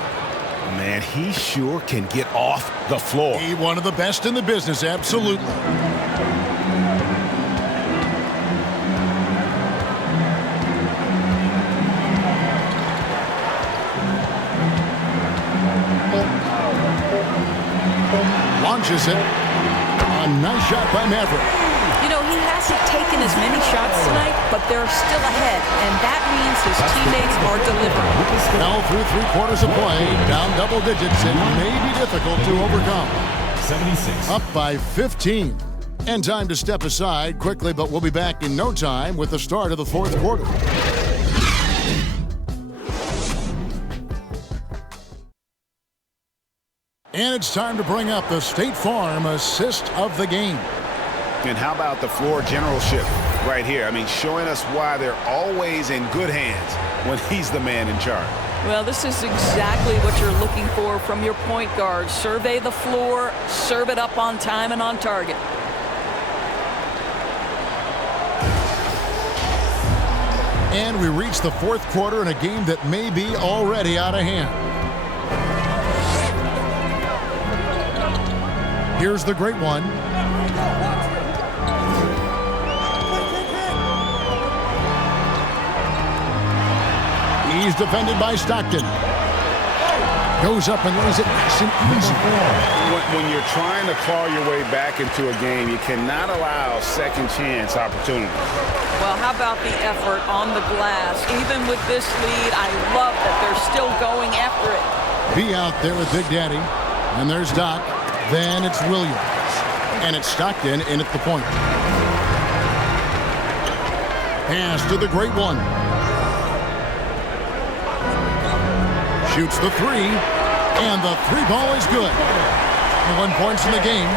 Man, he sure can get off the floor. He's one of the best in the business, absolutely. Launches it. A nice shot by Maverick. You know, he hasn't taken as many shots tonight, but they're still ahead, and that means his teammates are delivering. Now through 3 quarters of play, down double digits, it may be difficult to overcome. 76. Up by 15. And time to step aside quickly, but we'll be back in no time with the start of the fourth quarter. And it's time to bring up the State Farm assist of the game. And how about the floor generalship? right here. I mean, showing us why they're always in good hands when he's the man in charge. Well, this is exactly what you're looking for from your point guard. Survey the floor, serve it up on time and on target. And we reach the fourth quarter in a game that may be already out of hand. Here's the great one. He's defended by Stockton. Goes up and lays it nice and easy. When you're trying to claw your way back into a game, you cannot allow second chance opportunities. Well, how about the effort on the glass? Even with this lead, I love that they're still going after it. Be out there with Big Daddy. And there's Doc. Then it's Williams. And it's Stockton in at the point. Pass to the great one. Shoots the three. And the three ball is good. 1 point in the game.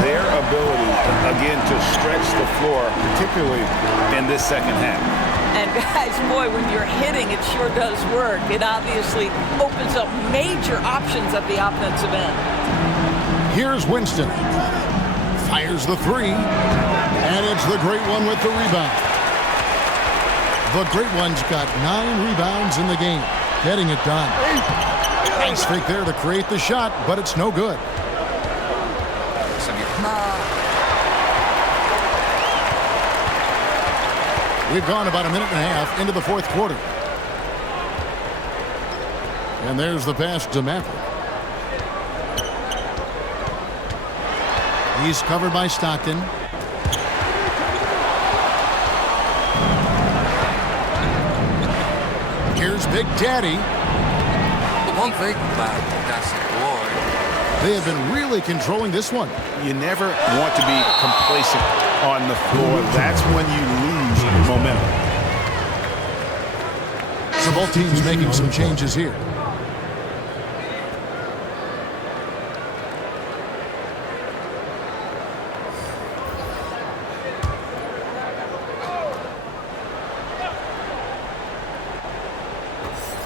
Their ability, again, to stretch the floor, particularly in this second half. And guys, boy, when you're hitting, it sure does work. It obviously opens up major options at the offensive end. Here's Winston. Fires the three. And it's the great one with the rebound. The great one's got 9 rebounds in the game. Getting it done. Nice fake there to create the shot, but it's no good. We've gone about a minute and a half into the fourth quarter. And there's the pass to Maverick. He's covered by Stockton. Here's Big Daddy. The one thing about Lloyd, they have been really controlling this one. You never want to be complacent on the floor. That's when you lose momentum. So both teams making some changes here.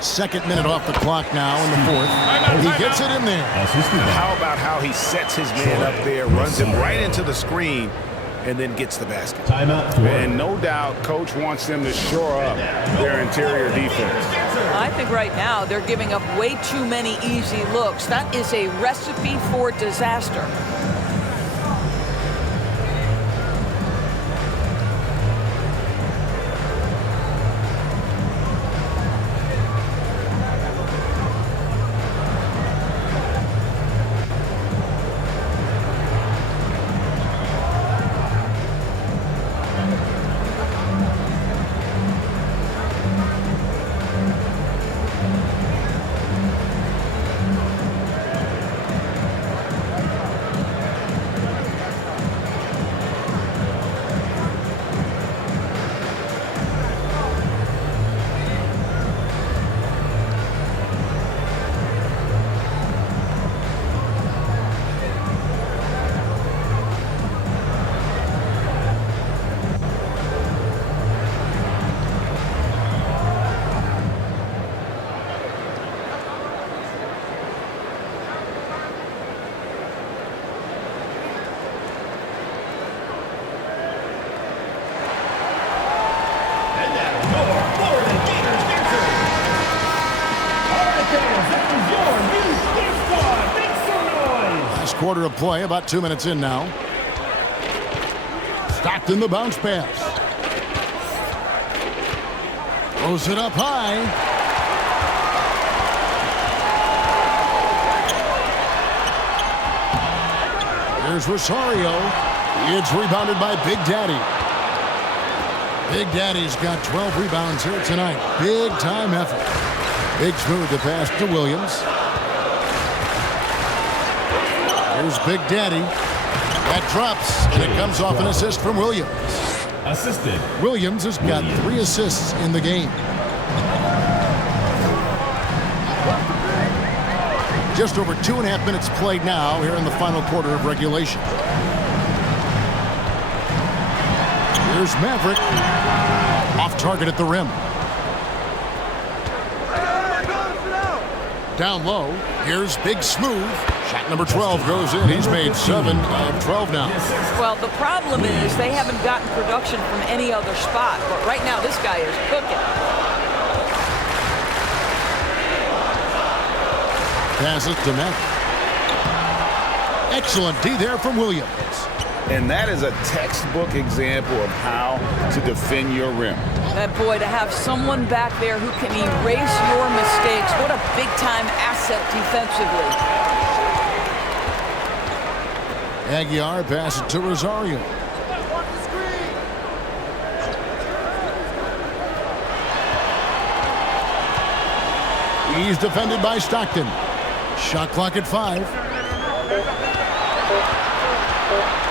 Second minute off the clock now in the fourth. He gets it in there. How about how he sets his man up there, runs him right into the screen, and then gets the basket. And no doubt, Coach wants them to shore up their interior defense. I think right now they're giving up way too many easy looks. That is a recipe for disaster. Quarter of play, about 2 minutes in now. Stockton the bounce pass. Throws it up high. Here's Rosario. It's rebounded by Big Daddy. Big Daddy's got 12 rebounds here tonight. Big time effort. Big smooth the pass to Williams. Here's Big Daddy. That drops, and it comes off an assist from Williams. Assisted. Williams has got 3 assists in the game. Just over 2.5 minutes played now here in the final quarter of regulation. Here's Maverick. Off target at the rim. Down low. Here's Big Smooth. Shot number 12 goes in. He's made 7 of 12 now. Well, the problem is they haven't gotten production from any other spot. But right now, this guy is cooking. Passes to Maverick. Excellent D there from Williams. And that is a textbook example of how to defend your rim. That boy, to have someone back there who can erase your mistakes, what a big-time asset defensively. Aguiar passes to Rosario. He's defended by Stockton. Shot clock at 5.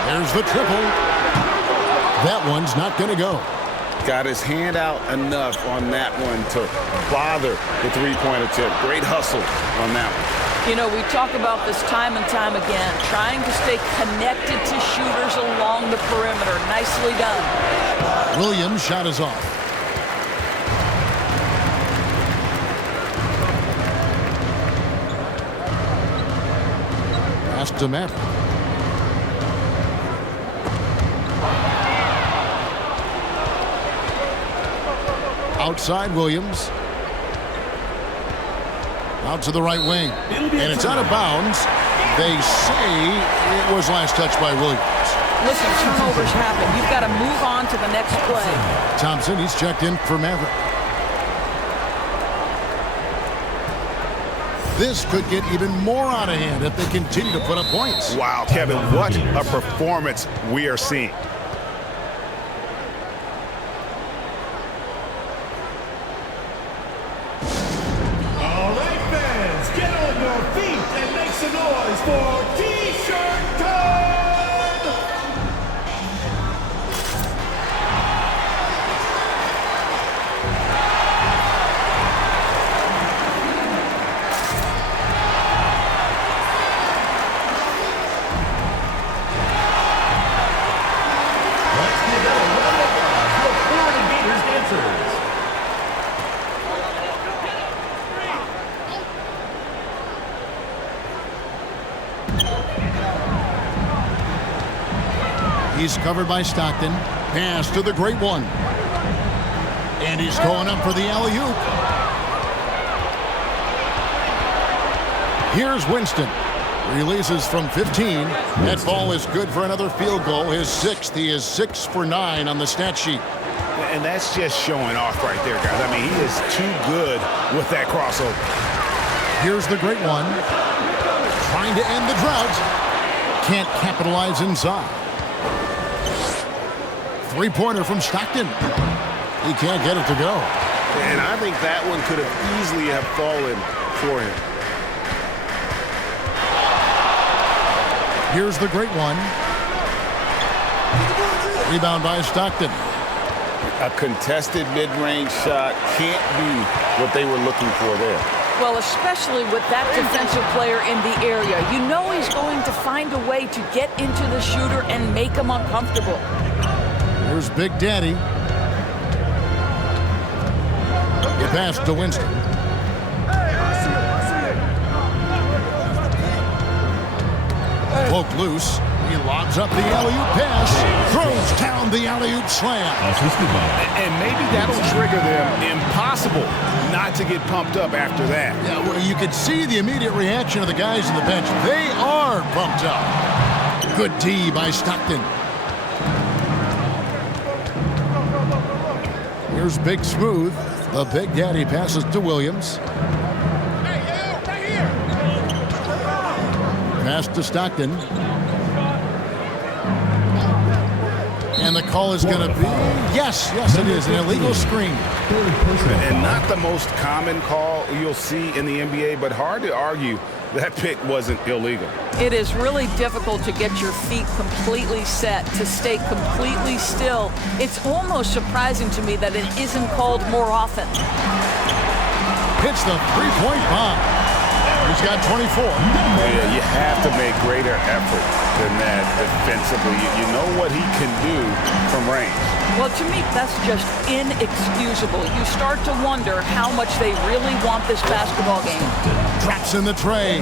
There's the triple. That one's not going to go. Got his hand out enough on that one to bother the three-point attempt. Great hustle on that one. You know, we talk about this time and time again, trying to stay connected to shooters along the perimeter. Nicely done. Williams' shot is off. Pass to Maverick. Outside Williams. Out to the right wing. And it's out of bounds. They say it was last touched by Williams. Listen, turnovers happen. You've got to move on to the next play. Thompson, he's checked in for Maverick. This could get even more out of hand if they continue to put up points. Wow, Kevin, what a performance we are seeing. All right, fans, get on your feet and make some noise for T-shirt time! Let's give it a round of applause for Florida Gators dancers. He's covered by Stockton. Pass to the great one. And he's going up for the alley-oop. Here's Winston. Releases from 15. That ball is good for another field goal. His 6th. He is 6 for 9 on the stat sheet. And that's just showing off right there, guys. I mean, he is too good with that crossover. Here's the great one. Trying to end the drought. Can't capitalize inside. Three-pointer from Stockton. He can't get it to go. And I think that one could have easily have fallen for him. Here's the great one. Rebound by Stockton. A contested mid-range shot can't be what they were looking for there. Well, especially with that defensive player in the area. You know he's going to find a way to get into the shooter and make him uncomfortable. Here's Big Daddy. The pass to Winston. Poke loose. He lobs up the alley-oop pass. Throws down the alley-oop slam. And maybe that'll trigger them. Impossible not to get pumped up after that. Yeah, well, you could see the immediate reaction of the guys on the bench. They are pumped up. Good D by Stockton. Here's Big Smooth. The Big Daddy passes to Williams. Pass to Stockton. And the call is going to be, yes, it is, an illegal screen. And not the most common call you'll see in the NBA, but hard to argue that pick wasn't illegal. It is really difficult to get your feet completely set, to stay completely still. It's almost surprising to me that it isn't called more often. Hits the three-point bomb. He's got 24. Yeah, you have to make greater effort than that defensively. You know what he can do from range. Well, to me, that's just inexcusable. You start to wonder how much they really want this basketball game. Drops in the tray.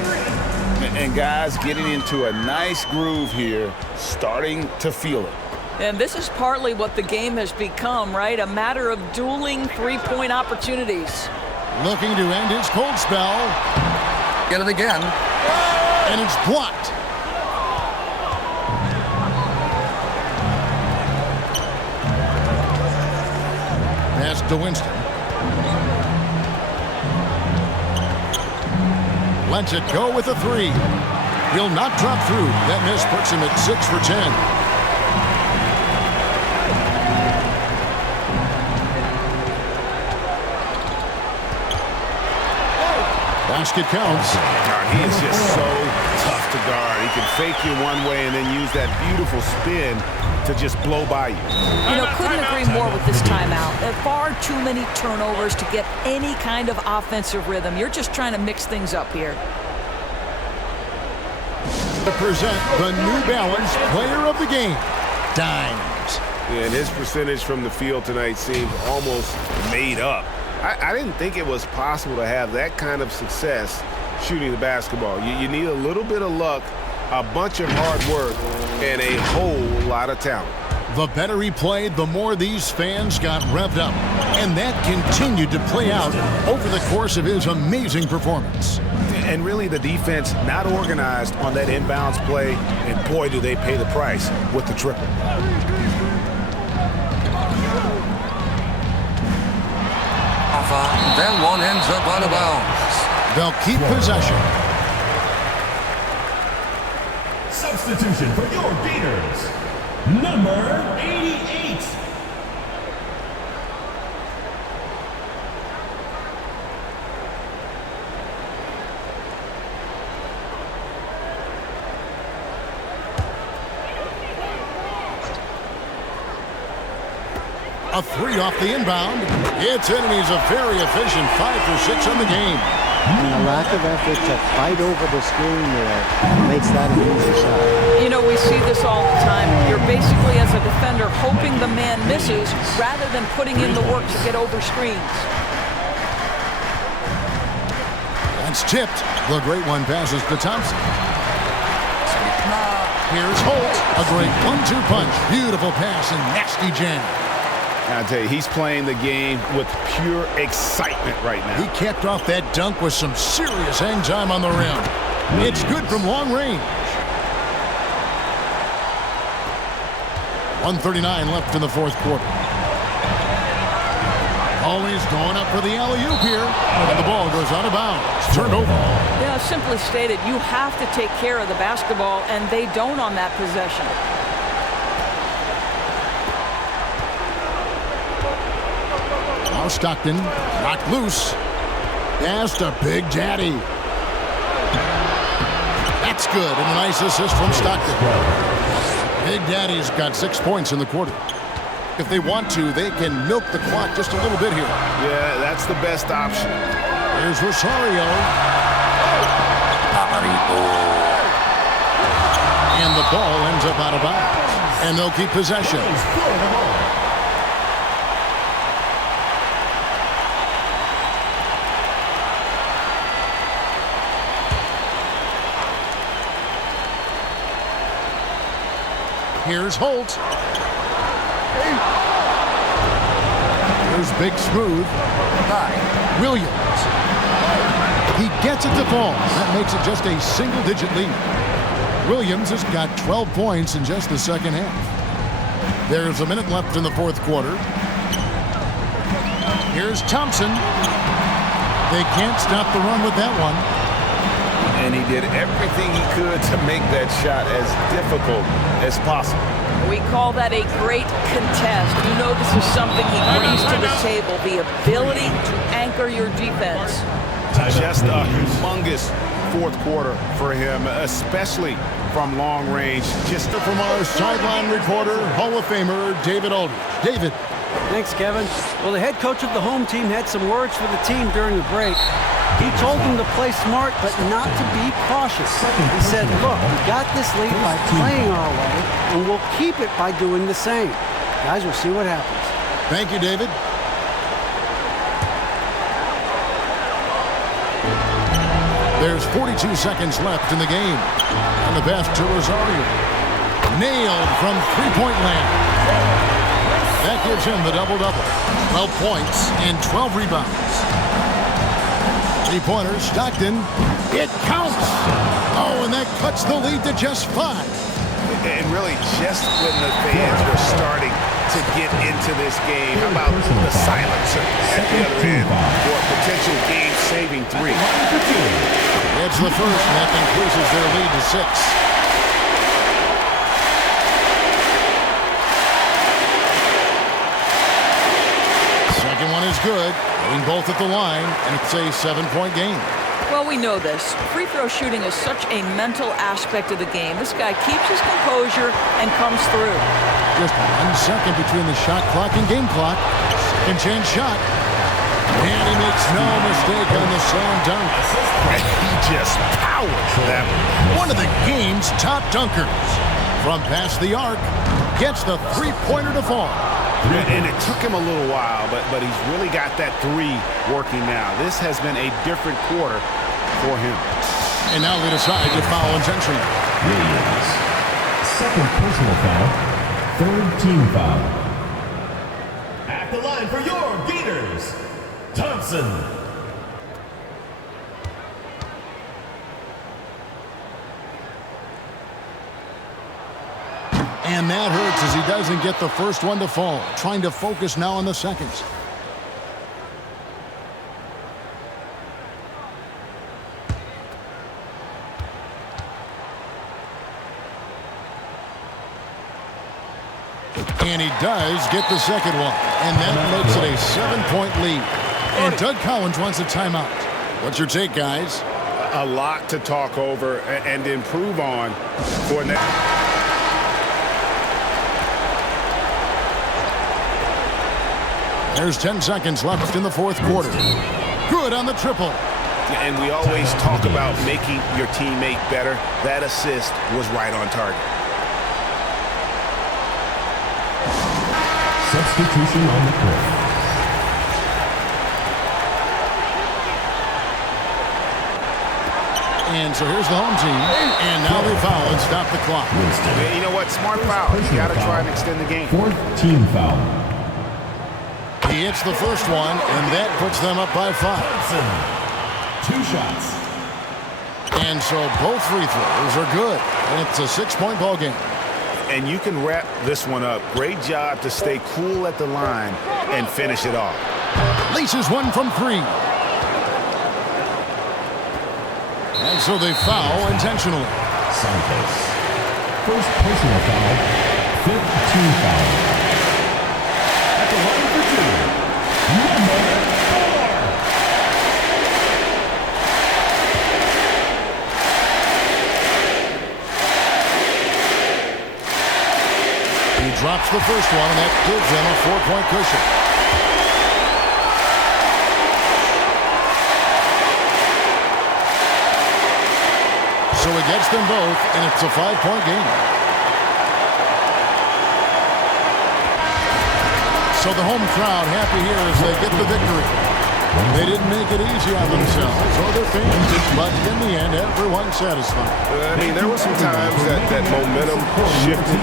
And guys getting into a nice groove here, starting to feel it. And this is partly what the game has become, right? A matter of dueling three-point opportunities. Looking to end his cold spell. Get it again. And it's blocked. Pass to Winston. Lets it go with a three. He'll not drop through. That miss puts him at 6 for 10. Basket counts. He is just so tough to guard. He can fake you one way and then use that beautiful spin to just blow by you. You know, couldn't agree more with this timeout. There are far too many turnovers to get any kind of offensive rhythm. You're just trying to mix things up here. To present the New Balance Player of the Game, Dimes. And his percentage from the field tonight seems almost made up. I didn't think it was possible to have that kind of success shooting the basketball. You need a little bit of luck, a bunch of hard work, and a whole lot of talent. The better he played, the more these fans got revved up. And that continued to play out over the course of his amazing performance. And really the defense not organized on that inbounds play, and boy, do they pay the price with the triple. Then one ends up out of bounds. They'll keep possession. Substitution for your Gators, number 88. A three off the inbound. It's in, and he's a very efficient 5 for 6 on the game. A lack of effort to fight over the screen there makes that an easy shot. You know, we see this all the time. You're basically, as a defender, hoping the man misses rather than putting in the work to get over screens. That's tipped. The great one passes to Thompson. Here's Holt. A great 1-2 punch. Beautiful pass and nasty jam. I'll tell you, he's playing the game with pure excitement right now. He capped off that dunk with some serious hang time on the rim. It's good from long range. 1:39 left in the fourth quarter. Always going up for the alley-oop here. And the ball goes out of bounds. Turned over. Yeah, simply stated, you have to take care of the basketball, and they don't on that possession. Stockton knocked loose. Pass to Big Daddy. That's good, and a nice assist from Stockton. Big Daddy's got 6 points in the quarter. If they want to, they can milk the clock just a little bit here. Yeah, that's the best option. Here's Rosario. And the ball ends up out of bounds. And they'll keep possession. Here's Holt. Here's Big Smooth. Williams. He gets it to fall. That makes it just a single-digit lead. Williams has got 12 points in just the second half. There's a minute left in the fourth quarter. Here's Thompson. They can't stop the run with that one. And he did everything he could to make that shot as difficult as possible. We call that a great contest. You know this is something he brings to the table, the ability to anchor your defense. Just a humongous fourth quarter for him, especially from long range. Just from our sideline reporter, Hall of Famer David Aldridge. David. Thanks, Kevin. Well, the head coach of the home team had some words for the team during the break. He told them to play smart, but not to be cautious. He said, look, we got this lead by playing our way, and we'll keep it by doing the same. Guys, we'll see what happens. Thank you, David. There's 42 seconds left in the game. And the pass to Rosario. Nailed from three-point land. That gives him the double-double. 12 points and 12 rebounds. Three-pointer, Stockton. It counts. Oh, and that cuts the lead to just 5. And really, just when the fans were starting to get into this game, how about the silencer at the other end for a potential game-saving 3? It's the first, and that increases their lead to 6. Second one is good. Getting both at the line, and it's a 7-point game. Well, we know this. Free throw shooting is such a mental aspect of the game. This guy keeps his composure and comes through. Just 1 second between the shot clock and game clock. Second chance shot. And he makes no mistake on the slam dunk. He just powers that one of the game's top dunkers. From past the arc, gets the three-pointer to fall. And it took him a little while, but he's really got that 3 working now. This has been a different quarter for him. And now they decide to foul intentionally. Williams. Second personal foul. Third team foul. At the line for your Gators, Thompson. And that hurts as he doesn't get the first one to fall. Trying to focus now on the seconds. And he does get the second one. And that makes it a 7-point lead. And Doug Collins wants a timeout. What's your take, guys? A lot to talk over and improve on for next. There's 10 seconds left in the fourth quarter. Good on the triple. And we always talk about making your teammate better. That assist was right on target. Substitution on the court. And so here's the home team. And now they foul and stop the clock. You know what? Smart foul. You got to try and extend the game. Fourth team foul. He hits the first one, and that puts them up by 5. Thompson. 2 shots. And so both free throws are good. And it's a 6-point ball game. And you can wrap this one up. Great job to stay cool at the line and finish it off. Laces one from 3. And so they foul intentionally. Santos. First personal foul. 5th team foul. At the line for 2. Number 4. He drops the first one, and that gives him a 4-point cushion. So he gets them both, and it's a 5-point game. So the home crowd happy here as they get the victory. They didn't make it easy on themselves or their fans, but in the end, everyone's satisfied. I mean, there were some times that momentum shifted,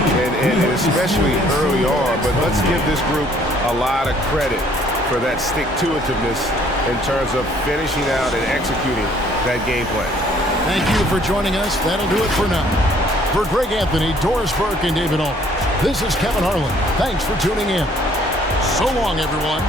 and especially early on, but let's give this group a lot of credit for that stick-to-itiveness in terms of finishing out and executing that game plan. Thank you for joining us. That'll do it for now. For Greg Anthony, Doris Burke, and David Alt, this is Kevin Harlan. Thanks for tuning in. So long, everyone.